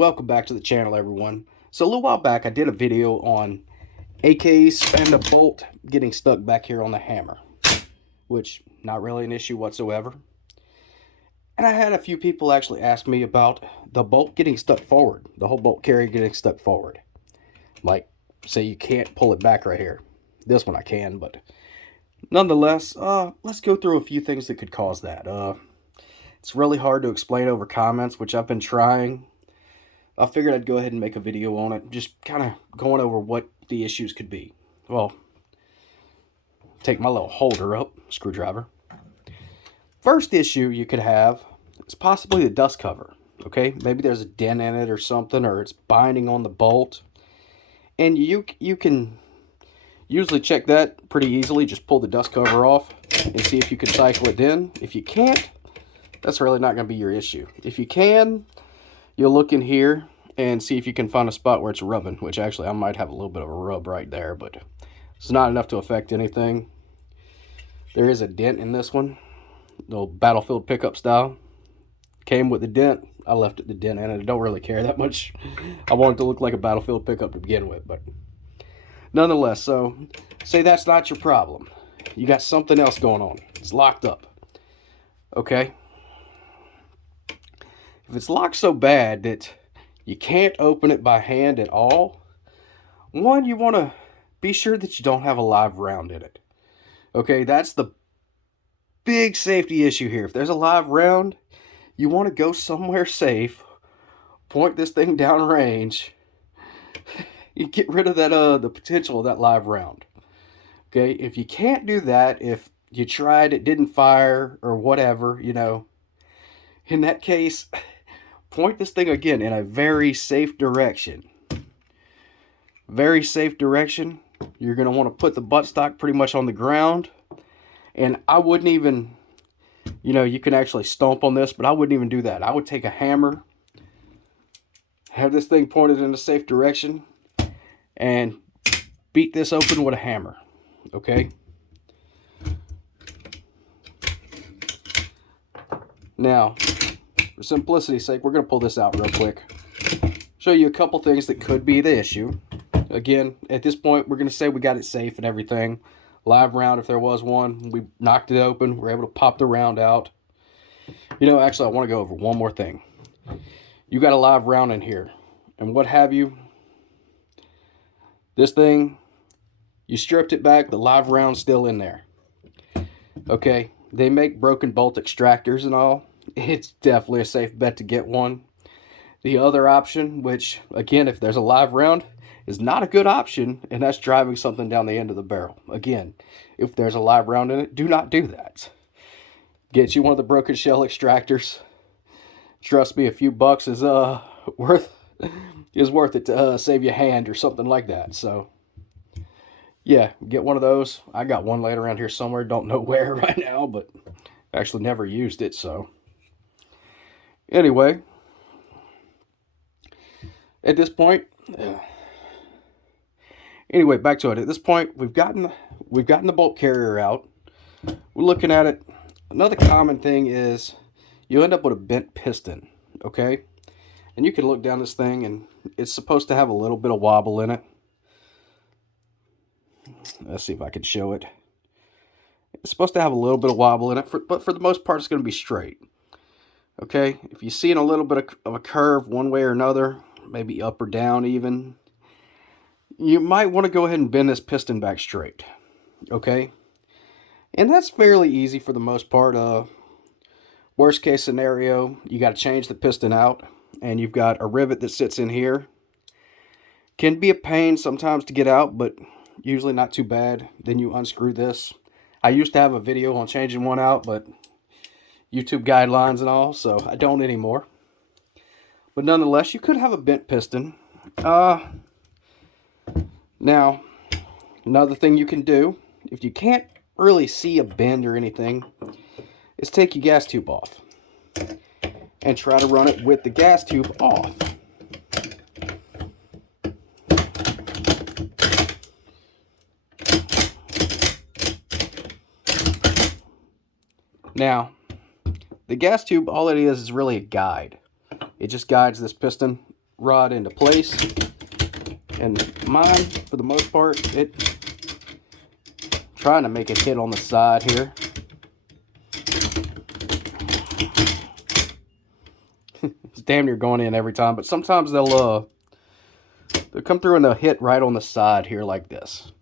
Welcome back to the channel, everyone. So a little while back I did a video on a case and a bolt getting stuck back here on the hammer, which not really an issue whatsoever. And I had a few people actually ask me about the bolt getting stuck forward, the whole bolt carrier getting stuck forward. Like, say you can't pull it back right here. This one I can, but nonetheless, let's go through a few things that could cause that. It's really hard to explain over comments, which I've been trying. I figured I'd go ahead and make a video on it, just kind of going over what the issues could be. Well, take my little holder up, screwdriver. First issue you could have is possibly the dust cover. Okay, maybe there's a dent in it or something, or it's binding on the bolt. And you can usually check that pretty easily. Just pull the dust cover off and see if you can cycle it in. If you can't, that's really not going to be your issue. If you can, you'll look in here and see if you can find a spot where it's rubbing, which actually I might have a little bit of a rub right there, but it's not enough to affect anything. There is a dent in this one, little Battlefield pickup style. Came with the dent. I left it the dent in it. I don't really care that much. I want it to look like a Battlefield pickup to begin with, but nonetheless, so say that's not your problem. You got something else going on. It's locked up. Okay? If it's locked so bad that you can't open it by hand at all, one, you want to be sure that you don't have a live round in it. Okay, that's the big safety issue here. If there's a live round, you want to go somewhere safe, point this thing down range, you get rid of that the potential of that live round. Okay, if you can't do that, if you tried, it didn't fire or whatever, you know, in that case, point this thing again in a very safe direction. Very safe direction. You're going to want to put the buttstock pretty much on the ground. And I wouldn't even, you know, you can actually stomp on this, but I wouldn't even do that. I would take a hammer, have this thing pointed in a safe direction, and beat this open with a hammer. Okay? Now, for simplicity's sake, we're going to pull this out real quick. Show you a couple things that could be the issue. Again, at this point, we're going to say we got it safe and everything. Live round, if there was one, we knocked it open. We're able to pop the round out. You know, actually, I want to go over one more thing. You got a live round in here. And what have you? This thing, you stripped it back. The live round's still in there. Okay, they make broken bolt extractors and all. It's definitely a safe bet to get one. The other option, which again, if there's a live round, is not a good option, and that's driving something down the end of the barrel. Again, if there's a live round in it, do not do that. Get you one of the broken shell extractors. Trust me, a few bucks is worth it to save you a hand or something like that. So yeah, get one of those. I got one laying around here somewhere, don't know where right now, but actually never used it. So anyway, at this point, anyway, back to it. At this point, we've gotten the bolt carrier out. We're looking at it. Another common thing is you end up with a bent piston. Okay, and you can look down this thing, and it's supposed to have a little bit of wobble in it. Let's see if I can show it. It's supposed to have a little bit of wobble in it, but for the most part, it's going to be straight. Okay, if you're seeing a little bit of a curve one way or another, maybe up or down even, you might want to go ahead and bend this piston back straight. Okay, and that's fairly easy for the most part. Worst case scenario, you got to change the piston out, and you've got a rivet that sits in here. Can be a pain sometimes to get out, but usually not too bad. Then you unscrew this. I used to have a video on changing one out, but YouTube guidelines and all, so I don't anymore. But nonetheless, you could have a bent piston. Now, another thing you can do, if you can't really see a bend or anything, is take your gas tube off and try to run it with the gas tube off. Now, the gas tube, all it is really a guide. It just guides this piston rod into place. And mine, for the most part, trying to make it hit on the side here. It's damn near going in every time, but sometimes they'll come through and they'll hit right on the side here like this.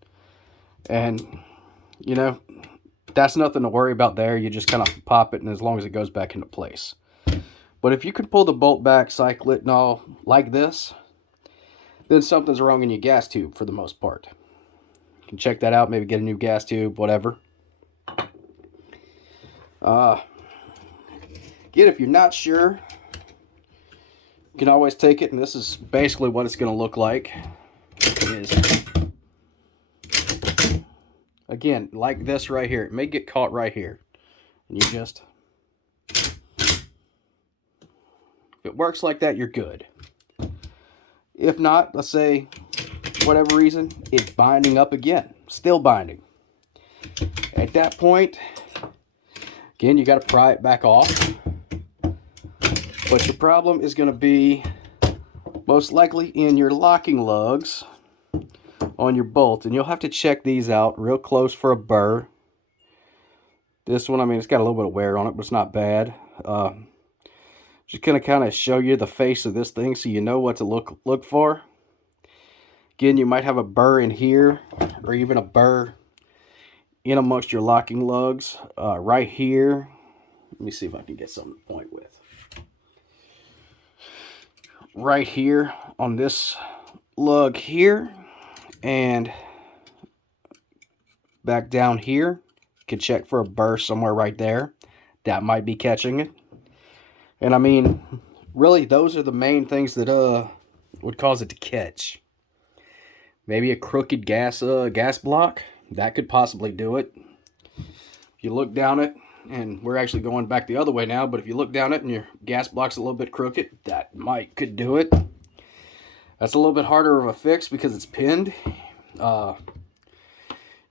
And, you know, that's nothing to worry about there. You just kind of pop it, and as long as it goes back into place. But if you can pull the bolt back, cycle it and all like this, then something's wrong in your gas tube for the most part. You can check that out, maybe get a new gas tube, whatever. Again, if you're not sure, you can always take it, and this is basically what it's going to look like. Again, like this right here. It may get caught right here. And you just... If it works like that, you're good. If not, let's say, whatever reason, it's binding up again. Still binding. At that point, again, you got to pry it back off. But your problem is going to be most likely in your locking lugs on your bolt. And you'll have to check these out real close for a burr. This one, I mean, it's got a little bit of wear on it, but it's not bad. Just going to kind of show you the face of this thing so you know what to look for. Again, you might have a burr in here, or even a burr in amongst your locking lugs. Right here. Let me see if I can get something to point with. Right here on this lug here, and back down here. You can check for a burr somewhere right there. That might be catching it. And I mean, really, those are the main things that would cause it to catch. Maybe a crooked gas block. That could possibly do it. If you look down it, and we're actually going back the other way now, but if you look down it and your gas block's a little bit crooked, that could do it. That's a little bit harder of a fix because it's pinned. You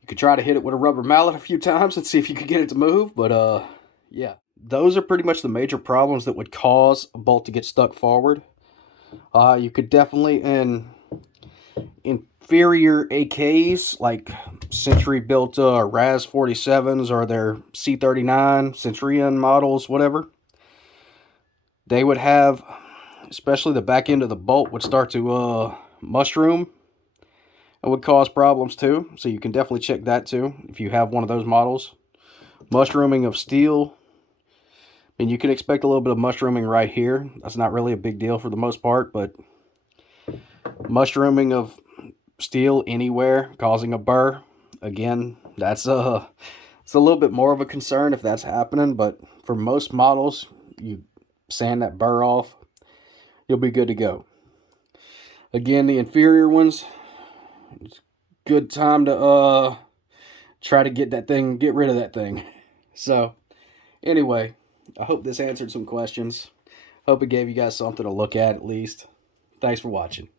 could try to hit it with a rubber mallet a few times and see if you could get it to move, but yeah. Those are pretty much the major problems that would cause a bolt to get stuck forward. You could definitely, in inferior AKs, like Century built RAS 47s or their C39, Centurion models, whatever, they would have, especially the back end of the bolt would start to mushroom and would cause problems too. So you can definitely check that too if you have one of those models. Mushrooming of steel. And you can expect a little bit of mushrooming right here. That's not really a big deal for the most part, but mushrooming of steel anywhere causing a burr, again, it's a little bit more of a concern if that's happening, but for most models, you sand that burr off, you'll be good to go. Again, the inferior ones, it's a good time to try to get rid of that thing. So, anyway, I hope this answered some questions. Hope it gave you guys something to look at least. Thanks for watching.